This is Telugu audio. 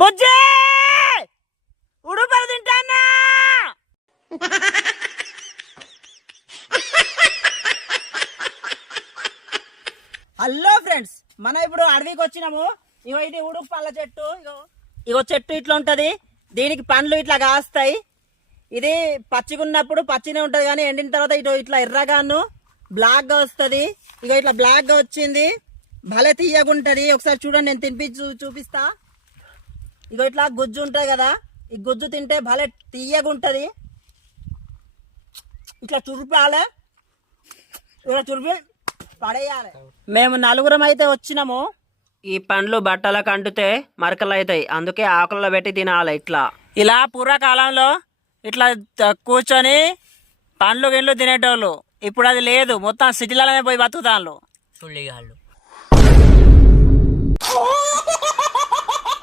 బుజ్జి ఉడుపలు తింటానా. హలో ఫ్రెండ్స్, మనం ఇప్పుడు అడవికి వచ్చినాము. ఇగో ఇది ఉడుపు పళ్ళ చెట్టు. ఇగో చెట్టు ఇట్లా ఉంటది, దీనికి పండ్లు ఇట్లా కాస్తాయి. ఇది పచ్చిగున్నప్పుడు పచ్చినే ఉంటది, కానీ ఎండిన తర్వాత ఇటు ఇట్లా ఎర్రగాను బ్లాక్ గా వస్తుంది. ఇక ఇట్లా బ్లాక్ గా వచ్చింది, భలే తీయగుంటది. ఒకసారి చూడండి, నేను తినిపించి చూపిస్తా. ఇగో ఇట్లా గుజ్జు ఉంటది కదా, ఈ గుజ్జు తింటే భలే తీయగుంటది. ఇట్లా చురుపాలే, ఇట్లా చురిపి పడేయాలి. మేము నలుగురం అయితే వచ్చినాము. ఈ పండ్లు బట్టలకు అంటితే మరకలు అవుతాయి, అందుకే ఆకుల్లో పెట్టి తినాలి. ఇలా పూర్వకాలంలో ఇట్లా కూర్చొని పండ్లు గిళ్ళు తినేటోళ్ళు. ఇప్పుడు అది లేదు, మొత్తం సిటీలలోనే పోయి బతుకుతాళ్ళు.